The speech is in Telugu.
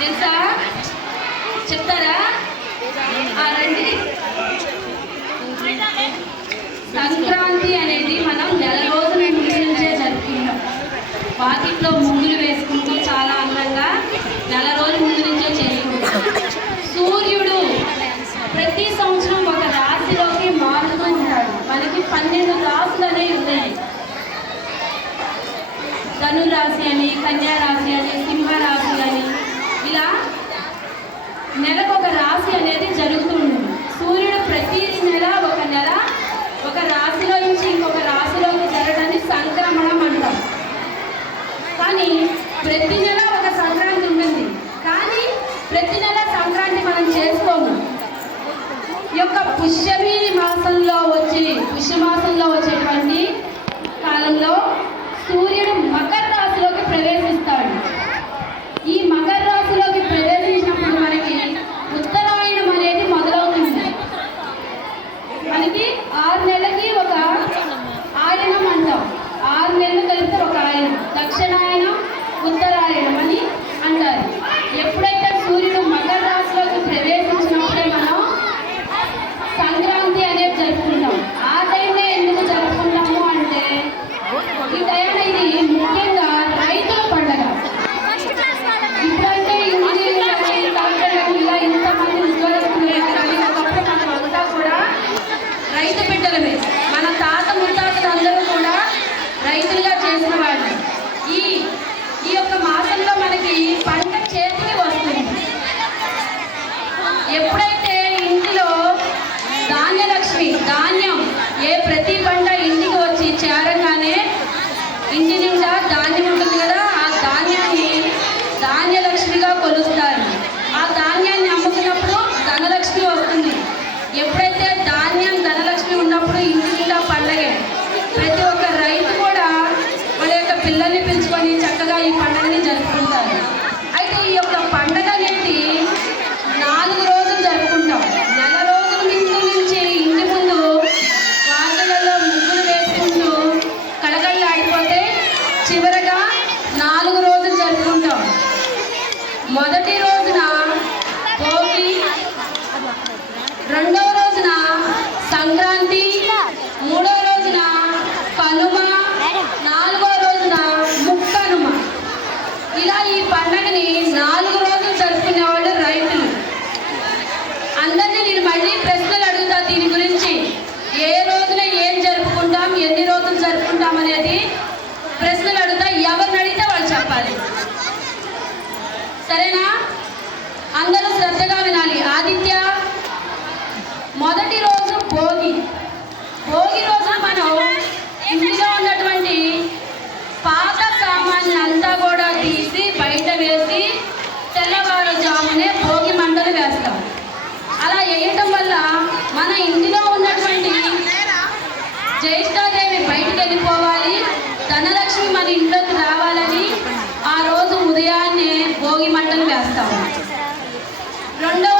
తెలుసా? చెప్తారా? రండి. సంక్రాంతి అనేది మనం నెల రోజుల ముందు నుంచే జరుపుకుంటాం. వాకిట్లో ముగ్గులు వేసుకుంటూ చాలా అందంగా నెల రోజుల ముందు నుంచే చేసుకుంటాం. సూర్యుడు ప్రతి సంవత్సరం ఒక రాశిలోకి మారుతూ ఉంటాడు. మనకి 12 రాశులు అనేవి ఉన్నాయి. ధనురాశి అని, కన్యా రాశి అని, సింహరాశి అని, ఇలా నెలకు ఒక రాశి అనేది జరుగుతుంది. సూర్యుడు ప్రతి నెల ఒక రాశిలో నుంచి ఇంకొక రాశిలోకి జరగడాన్ని సంక్రమణం అంటాం. కానీ ప్రతి నెల ఒక సంక్రాంతి ఉంటుంది. కానీ ప్రతి నెల సంక్రాంతి మనం చేసుకోము. ఈ యొక్క పుష్యమాసంలో వచ్చేటువంటి కాలంలో సూర్యుడు మకర రాశిలోకి ప్రవేశిస్తాడు. ఈ మకర రాశిలోకి ప్రవేశించినప్పుడు మనకి ఉత్తరాయణం అనేది మొదలవుతుంది. మనకి 6 నెలలకి ఒక ఆయనం అంటాం. 6 నెలలు కలిపితే ఒక ఆయనం. దక్షిణాయనం, ఉత్తరాయణం అని అంటారు. ఎప్పుడైతే సూర్యుడు మకర రాశిలోకి ప్రవేశించినప్పుడే మనం సంక్రాంతి అనేది జరుపుకుంటాం. ఆ టైంలో ఎందుకు జరుపుకుంటాము అంటే ఈ టైం ఇది ముఖ్యంగా రైతుల పండుగ. ఇప్పుడంటే ఇలా ఇంతమంది ఉద్యోగస్తులు ఒకప్పుడు మనం అంతా కూడా రైతు బిడ్డలమే. మన తాత ముత్తాతలు అందరూ కూడా రైతులుగా చేసిన వాళ్ళు. ఈ యొక్క మాసంలో మనకి పంట చేతికి వస్తుంది. ఎప్పుడైతే ఇంటిలో ధాన్యం ప్రతి పంట ఇంటికి వచ్చి చేరగానే ఇంటి నిండా ధాన్యం ఉంటుంది కదా, ఆ ధాన్యాన్ని ధాన్యలక్ష్మిగా కొలుస్తారు. ఆ ధాన్యాన్ని అమ్ముకున్నప్పుడు ధనలక్ష్మి వస్తుంది. ఎప్పుడైతే ధనలక్ష్మి ఉన్నప్పుడు ఇంటి నిండా పండగే. ప్రతి ఒక్క రైతు కూడా వాళ్ళ యొక్క పిల్లల్ని పిలుచుకొని చక్కగా ఈ పండుగని జరుపుకుంటారు. అయితే ఈ యొక్క పండుగ అనేది 4 రోజులు జరుపుకుంటాం. నెల రోజుల నుంచి ఇంటి ముందు వాకిళ్ళలో ముగ్గులు వేసుకుంటూ కళకళలు ఆడిపోతే చివరగా 4 రోజులు జరుపుకుంటాం. మొదటి రోజున భోగి, రెండవ రోజున సంక్రాంతి, మూడవ రోజున కనుమ, 4వ రోజున ముక్కనుమ. ఇలా ఈ పండుగని 4 రోజులు జరుపుకునే వాళ్ళు రైతులు. అందరినీ నేను మళ్ళీ ప్రశ్నలు అడుగుతా దీని గురించి. ఏ రోజున ఏం జరుపుకుంటాం, ఎన్ని రోజులు జరుపుకుంటాం అనేది ప్రశ్నలు అడుగుతా. ఎవరిని అడిగితే వాళ్ళు చెప్పాలి. సరేనా? అందరూ శ్రద్ధగా వినాలి. ఆదిత్య, మొదటి రోజు భోగి. భోగి రోజు మనం ఇంటిలో ఉన్నటువంటి పాత సామాన్లు అంతా కూడా తీసి బయట వేసి తెల్లవారుజామునే భోగి మంటలు వేస్తాం. అలా వేయటం వల్ల మన ఇంటిలో ఉన్నటువంటి జ్యేష్ఠాదేవి బయటకు వెళ్ళిపోవాలి, ధనలక్ష్మి మన ఇంట్లోకి రావాలని ఆ రోజు ఉదయాన్నే భోగి మంటలు వేస్తాం. రెండవ